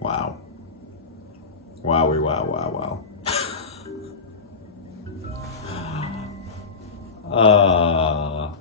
Wow. Wowie, wow, wow, wow. uh...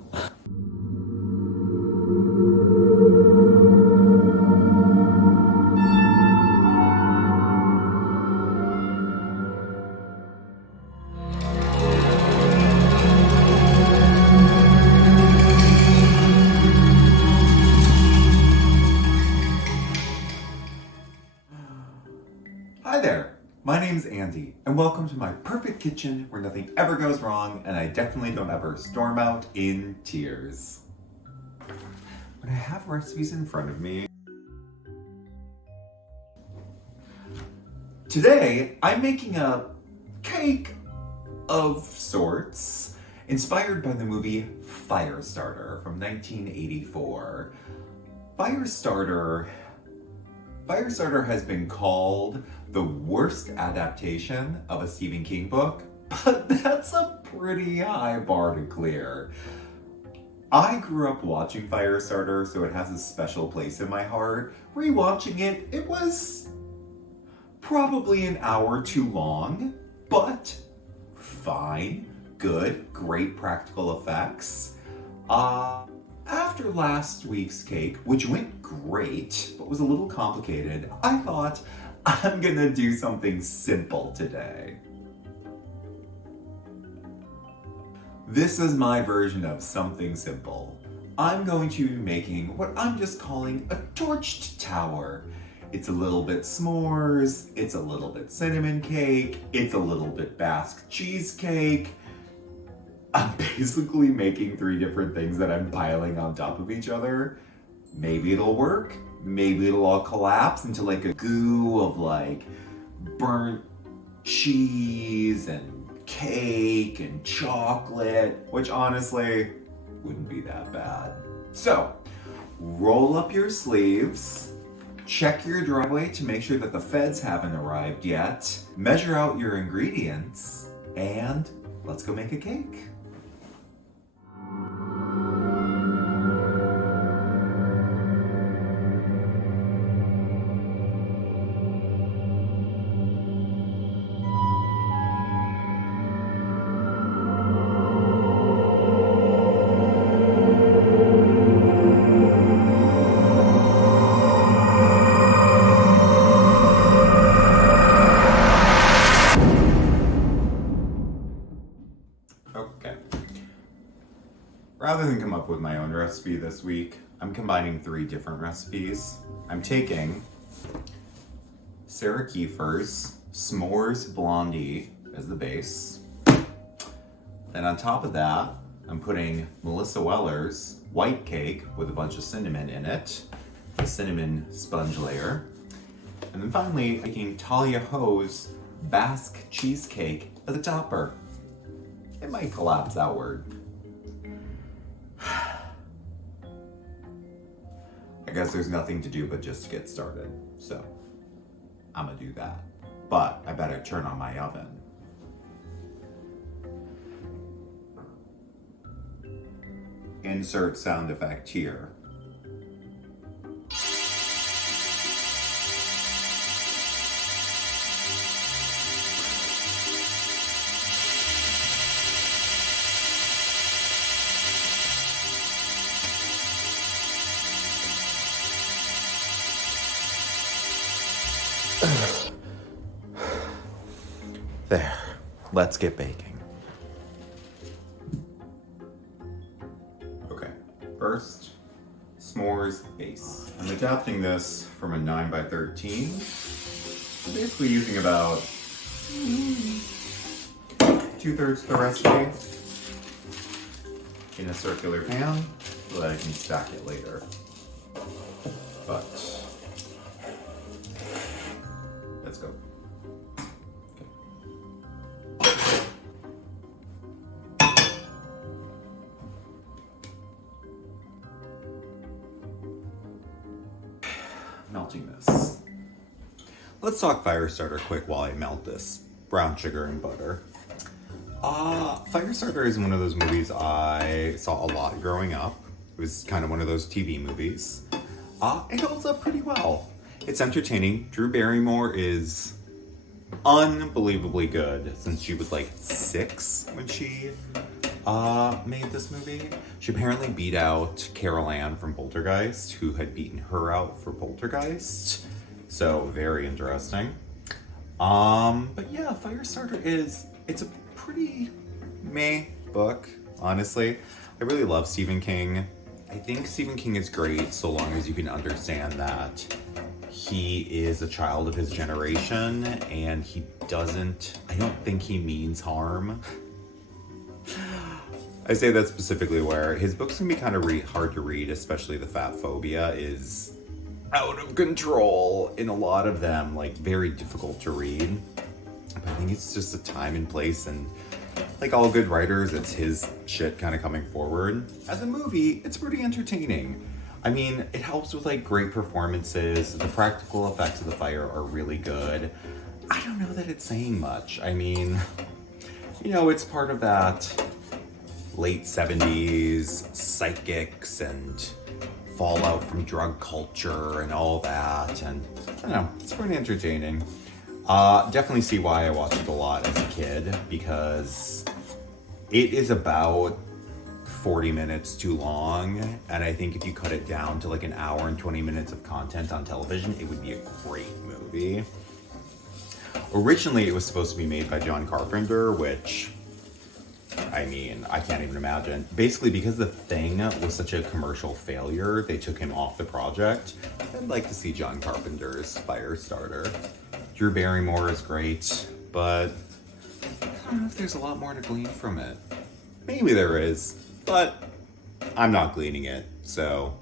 Hi there, my name's Andy, and welcome to my perfect kitchen where nothing ever goes wrong and I definitely don't ever storm out in tears. When I have recipes in front of me, today I'm making a cake of sorts inspired by the movie Firestarter from 1984. Firestarter has been called the worst adaptation of a Stephen King book, but that's a pretty high bar to clear. I grew up watching Firestarter, so it has a special place in my heart. Rewatching it, it was probably an hour too long, but fine, good, great practical effects. After last week's cake, which went great, but was a little complicated, I thought I'm gonna do something simple today. This is my version of something simple. I'm going to be making what I'm just calling a torched tower. It's a little bit s'mores, it's a little bit cinnamon cake, it's a little bit Basque cheesecake. I'm basically making 3 different things that I'm piling on top of each other. Maybe it'll work, maybe it'll all collapse into like a goo of like burnt cheese and cake and chocolate, which honestly wouldn't be that bad. So, roll up your sleeves, check your driveway to make sure that the feds haven't arrived yet, measure out your ingredients, and let's go make a cake. Okay. Rather than come up with my own recipe this week, I'm combining 3 different recipes. I'm taking Sarah Kieffers' S'mores Blondie as the base. Then on top of that, I'm putting Melissa Weller's white cake with a bunch of cinnamon in it, the cinnamon sponge layer. And then finally, making Thalia Ho's Basque cheesecake as a topper. It might collapse outward. I guess there's nothing to do but just get started, so I'm gonna do that. But I better turn on my oven. Insert sound effect here. There, let's get baking. Okay, first, s'mores base. I'm adapting this from a 9x13. I'm basically using about 2/3 of the recipe in a circular pan so that I can stack it later. But, let's go. Melting this. Let's talk Firestarter quick while I melt this brown sugar and butter. Firestarter is one of those movies I saw a lot growing up. It was kind of one of those TV movies. It holds up pretty well. It's entertaining. Drew Barrymore is unbelievably good since she was like 6 when she made this movie. She apparently beat out Carol Ann from Poltergeist, who had beaten her out for Poltergeist. So very interesting. But yeah, Firestarter it's a pretty meh book, honestly. I really love Stephen King. I think Stephen King is great so long as you can understand that he is a child of his generation and I don't think he means harm. I say that specifically where his books can be kind of hard to read, especially the fat phobia is out of control in a lot of them, like very difficult to read. But I think it's just a time and place, and like all good writers, it's his shit kind of coming forward. As a movie, it's pretty entertaining. I mean, it helps with like great performances. The practical effects of the fire are really good. I don't know that it's saying much. I mean, you know, it's part of that late 70s psychics and fallout from drug culture and all that. And I don't know, it's pretty entertaining. Definitely see why I watched it a lot as a kid, because it is about 40 minutes too long, and I think if you cut it down to like an hour and 20 minutes of content on television, it would be a great movie. Originally, it was supposed to be made by John Carpenter, which, I mean, I can't even imagine. Basically, because The Thing was such a commercial failure, they took him off the project. I'd like to see John Carpenter's Firestarter. Drew Barrymore is great, but I don't know if there's a lot more to glean from it. Maybe there is, but I'm not gleaning it. So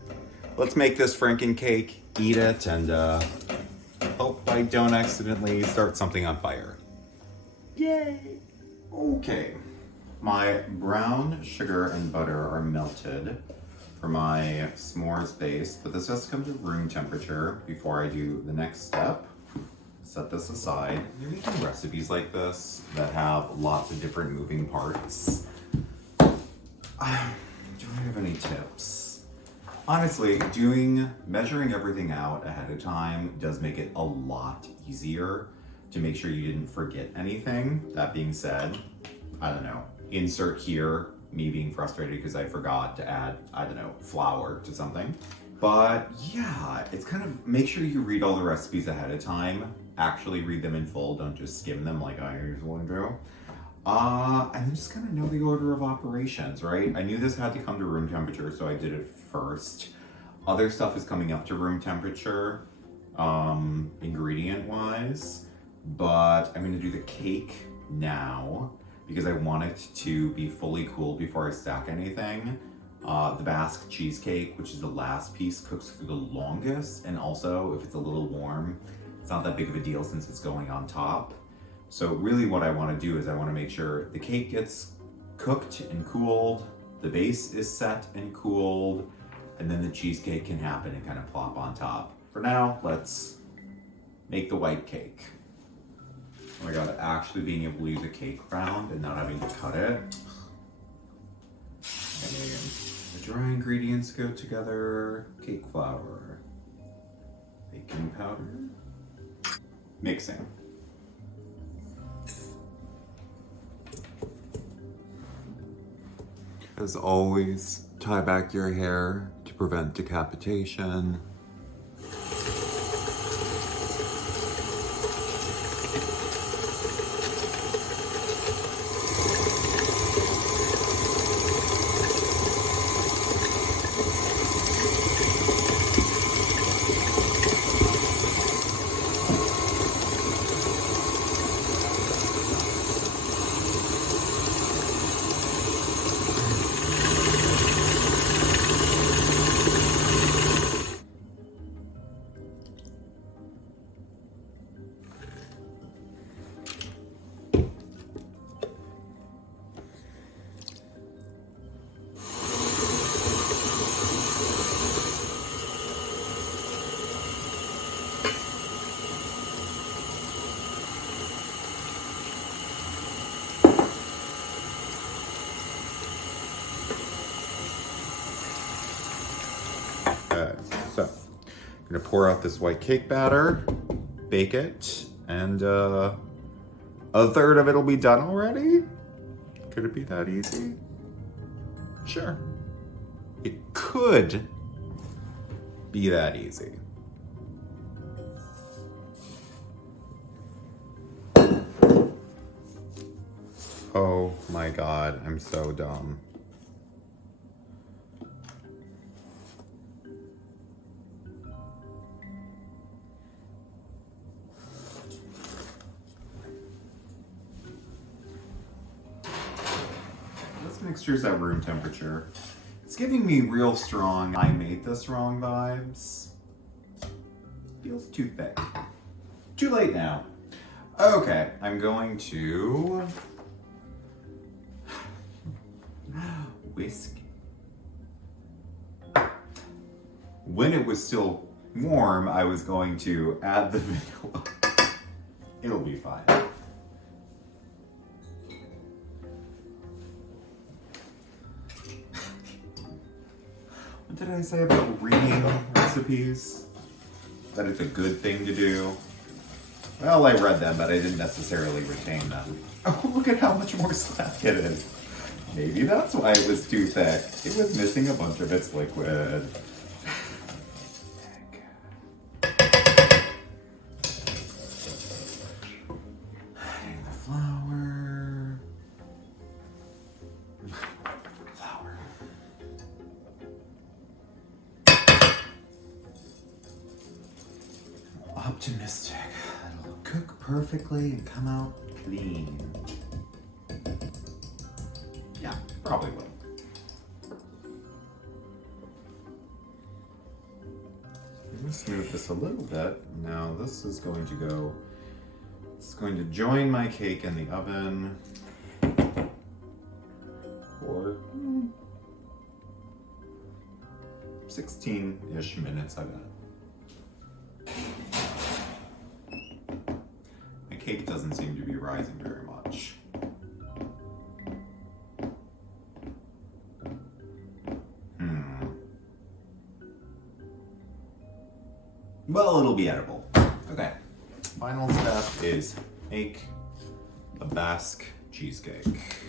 let's make this Franken cake, eat it, and hope I don't accidentally start something on fire. Yay! Okay, my brown sugar and butter are melted for my s'mores base, but this has to come to room temperature before I do the next step. Set this aside. You're making recipes like this that have lots of different moving parts. Do I have any tips? Honestly, measuring everything out ahead of time does make it a lot easier to make sure you didn't forget anything. That being said, I don't know, insert here me being frustrated because I forgot to add, I don't know, flour to something. But yeah, it's kind of, make sure you read all the recipes ahead of time. Actually read them in full, don't just skim them like I usually do. And then just kind of know the order of operations, right? I knew this had to come to room temperature, so I did it first. Other stuff is coming up to room temperature, ingredient-wise, but I'm gonna do the cake now because I want it to be fully cooled before I stack anything. The Basque cheesecake, which is the last piece, cooks for the longest, and also if it's a little warm, it's not that big of a deal since it's going on top. So really what I want to do is I want to make sure the cake gets cooked and cooled, the base is set and cooled, and then the cheesecake can happen and kind of plop on top. For now, let's make the white cake. Oh my god, actually being able to use a cake round and not having to cut it. And the dry ingredients go together. Cake flour, baking powder, mixing. As always, tie back your hair to prevent decapitation. pour out this white cake batter, bake it, and a third of it'll be done already? Could it be that easy? Sure. It could be that easy. Oh my God, I'm so dumb. This mixture's at room temperature. It's giving me real strong I made this wrong vibes. Feels too thick. Too late now. Okay, I'm going to whisk. When it was still warm, I was going to add the vanilla. It'll be fine. What did I say about reading recipes? That it's a good thing to do? Well, I read them, but I didn't necessarily retain them. Oh, look at how much more slack it is. Maybe that's why it was too thick. It was missing a bunch of its liquid. Adding the flour. Optimistic. It'll cook perfectly and come out clean. Yeah, probably will. Let's move this a little bit. Now this is going to go, it's going to join my cake in the oven for 16-ish minutes, I bet. My cake doesn't seem to be rising very much. Well, it'll be edible. Okay. Final step is make a Basque cheesecake.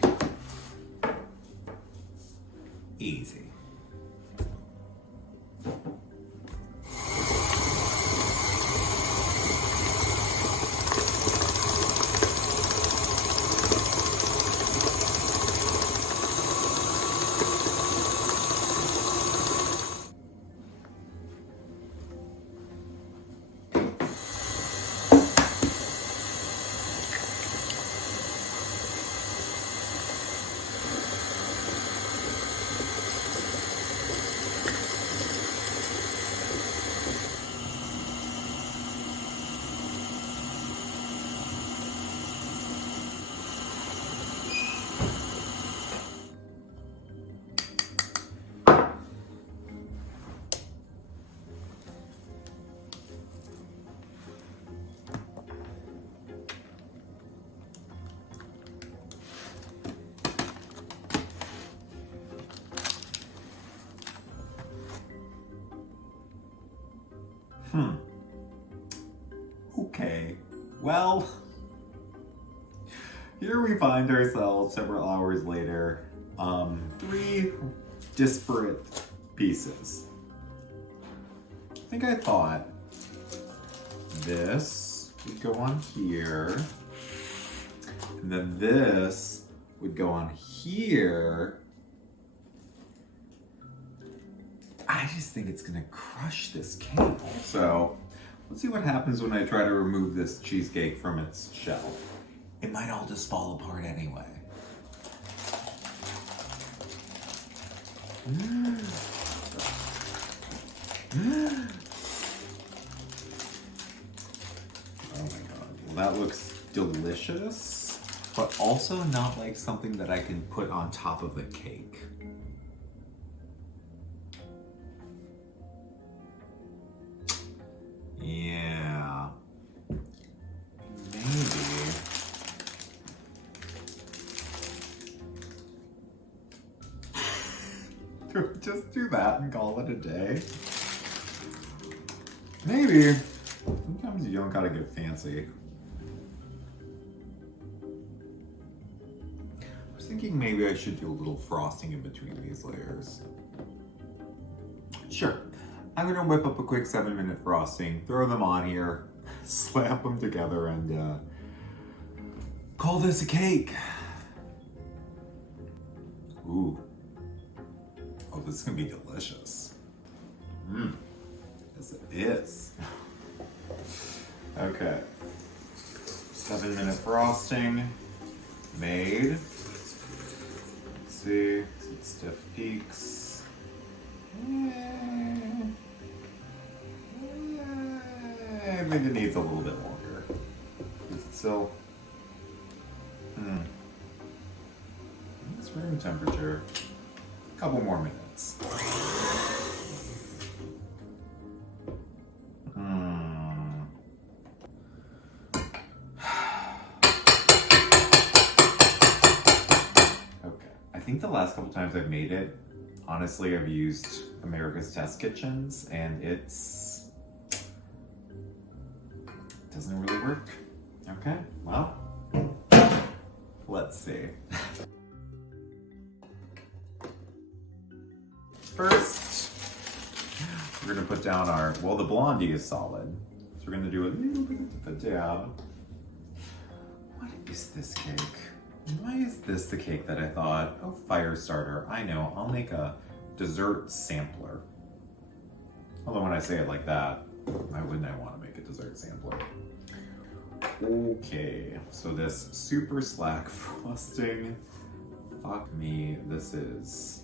Easy. Okay, well, here we find ourselves several hours later. 3 disparate pieces. I think I thought this would go on here, and then this would go on here. I just think it's gonna crush this cake. So let's see what happens when I try to remove this cheesecake from its shell. It might all just fall apart anyway. Oh my God, well that looks delicious, but also not like something that I can put on top of a cake. Yeah, maybe. Just do that and call it a day. Maybe. Sometimes you don't gotta get fancy. I was thinking maybe I should do a little frosting in between these layers. Sure. I'm gonna whip up a quick 7-minute frosting, throw them on here, slap them together, and call this a cake. Ooh. Oh, this is gonna be delicious. Mmm. Yes, it is. Okay. 7-minute frosting made. Let's see. Some stiff peaks. I think it needs a little bit longer. Is it still? It's room temperature. A couple more minutes. Okay. I think the last couple times I've made it, honestly, I've used America's Test Kitchens, and it doesn't really work. Okay, well, let's see. First, we're gonna put down our, well, the blondie is solid. So we're gonna do a little bit of a dab. What is this cake? Why is this the cake that I thought, oh, Firestarter, I know, I'll make a dessert sampler. Although when I say it like that, why wouldn't I want to make a dessert sampler? Okay, so this super slack frosting, fuck me, this is...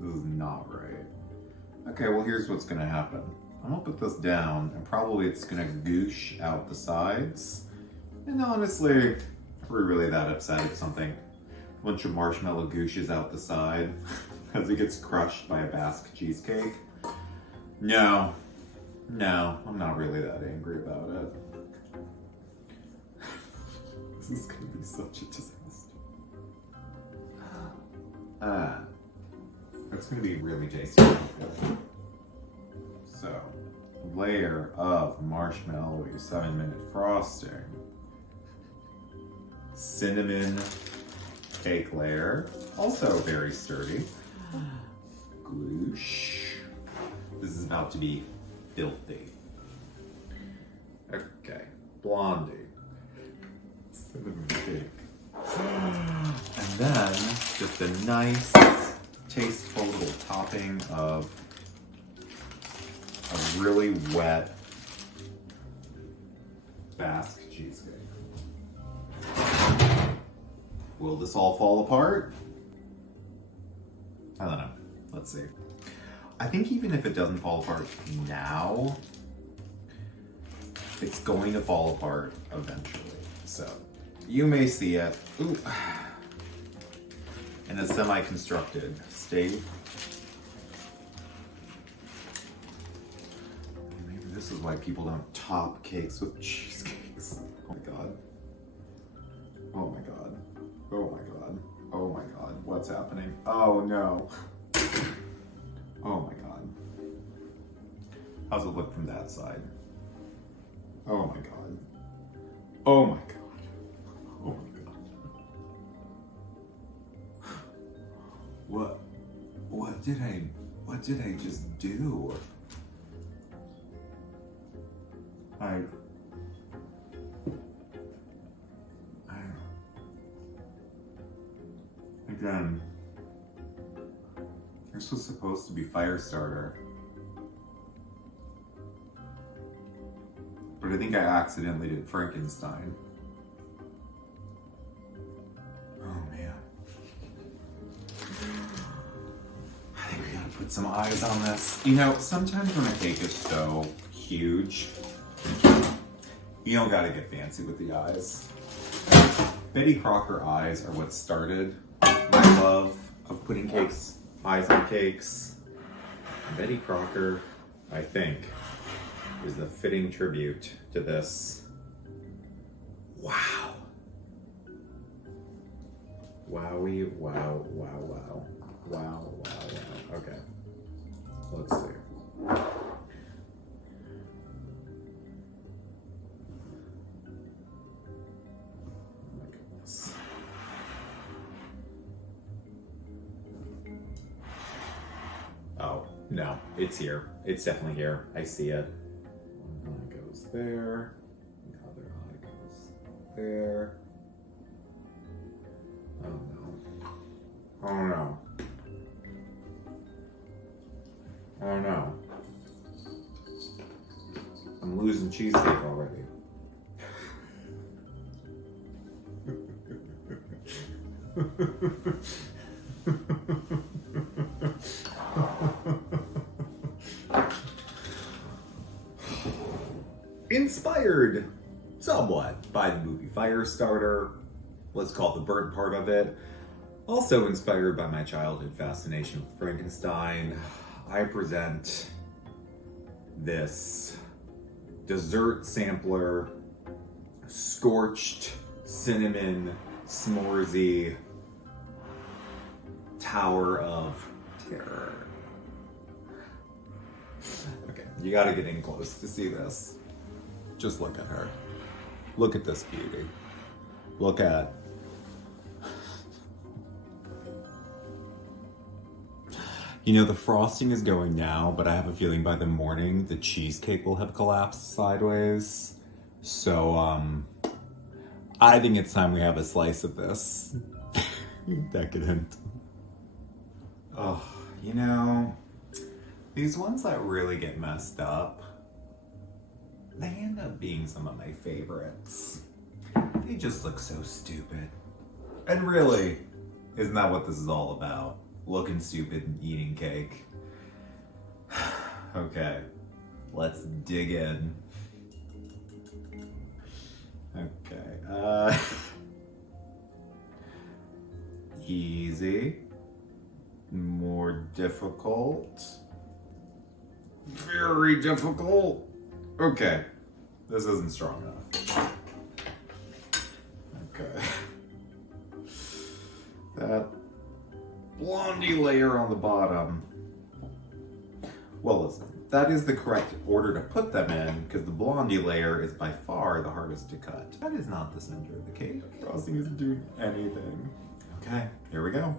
This is not right. Okay, well here's what's gonna happen. I'm gonna put this down and probably it's gonna goosh out the sides. And honestly, we're really that upset if something, a bunch of marshmallow gooshes out the side as it gets crushed by a Basque cheesecake. No, I'm not really that angry about it. This is gonna be such a disaster. It's gonna be really tasty. So, layer of marshmallow, 7-minute frosting, cinnamon cake layer, also very sturdy. Goosh. This is about to be filthy. Okay, blondie, cinnamon cake, and then just a nice, tasteful little topping of a really wet Basque cheesecake. Will this all fall apart? I don't know. Let's see. I think even if it doesn't fall apart now, it's going to fall apart eventually. So you may see it. Ooh. In a semi-constructed state. Maybe this is why people don't top cakes with cheesecakes. Oh my god. Oh my god. Oh my god. Oh my god. What's happening? Oh no. Oh my god. How's it look from that side? Oh my god. Oh my god. Oh my god. What did I just do? Again, this was supposed to be Firestarter, but I think I accidentally did Frankenstein. Oh man. I think we gotta put some eyes on this. You know, sometimes when a cake is so huge, you don't gotta get fancy with the eyes. Betty Crocker eyes are what started my love of putting eyes on cakes. Betty Crocker, I think, is the fitting tribute to this. Wow. Wowie, wow, wow, wow. Wow, wow, wow. Okay. Let's see. Oh my goodness. Oh, no. It's here. It's definitely here. I see it. One eye goes there. The other eye goes there. Oh no. Oh no. Oh no. I'm losing cheesecake already. Inspired somewhat by the movie Firestarter. Let's call it the burnt part of it. Also inspired by my childhood fascination with Frankenstein, I present this dessert sampler, scorched cinnamon s'moresy tower of terror. Okay, you gotta get in close to see this. Just look at her. Look at this beauty. Look at. You know, the frosting is going now, but I have a feeling by the morning the cheesecake will have collapsed sideways. So, I think it's time we have a slice of this. Decadent. Oh, you know, these ones that really get messed up, they end up being some of my favorites. They just look so stupid. And really, isn't that what this is all about? Looking stupid and eating cake. Okay, let's dig in. Okay, easy, more difficult, very difficult. Okay, this isn't strong enough. Okay. That blondie layer on the bottom. Well, listen, that is the correct order to put them in because the blondie layer is by far the hardest to cut. That is not the center of the cake. Frosting isn't doing anything. Okay, here we go.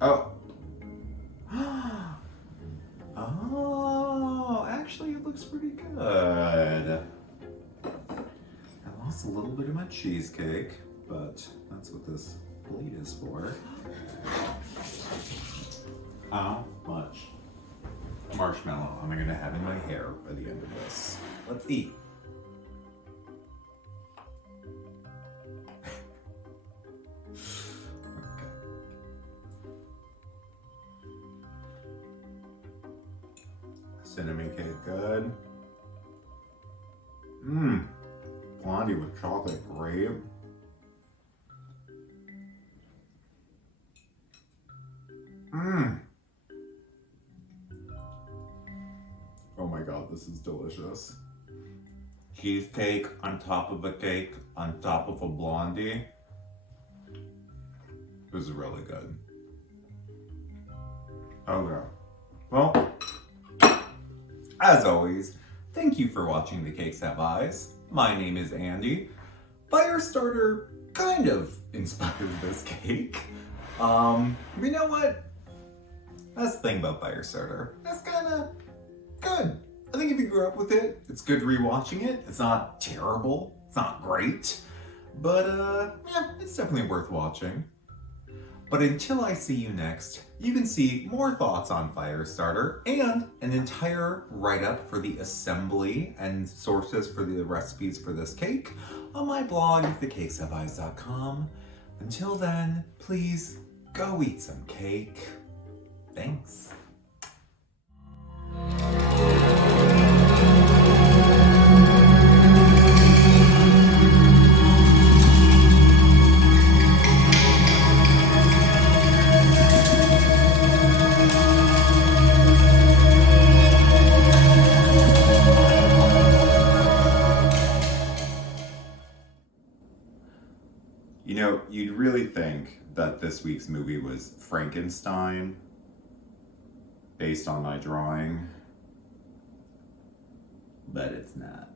Oh. Oh, actually it looks pretty good. I lost a little bit of my cheesecake, but that's what this plate is for. How much marshmallow am I gonna have in my hair by the end of this? Let's eat. Okay. Cinnamon cake, good. Mmm. Blondie with chocolate, great. Mmm. Oh my god, this is delicious. Cheesecake on top of a cake on top of a blondie. This is really good. Okay. Well, as always, thank you for watching The Cakes Have Eyes. My name is Andy. Firestarter kind of inspired this cake. You know what? That's the thing about Firestarter. That's kind of good. I think if you grew up with it, it's good rewatching it. It's not terrible. It's not great. But, yeah, it's definitely worth watching. But until I see you next, you can see more thoughts on Firestarter and an entire write-up for the assembly and sources for the recipes for this cake on my blog, thecakeshaveeyes.com. Until then, please go eat some cake. Thanks. really think that this week's movie was Frankenstein, based on my drawing, but it's not.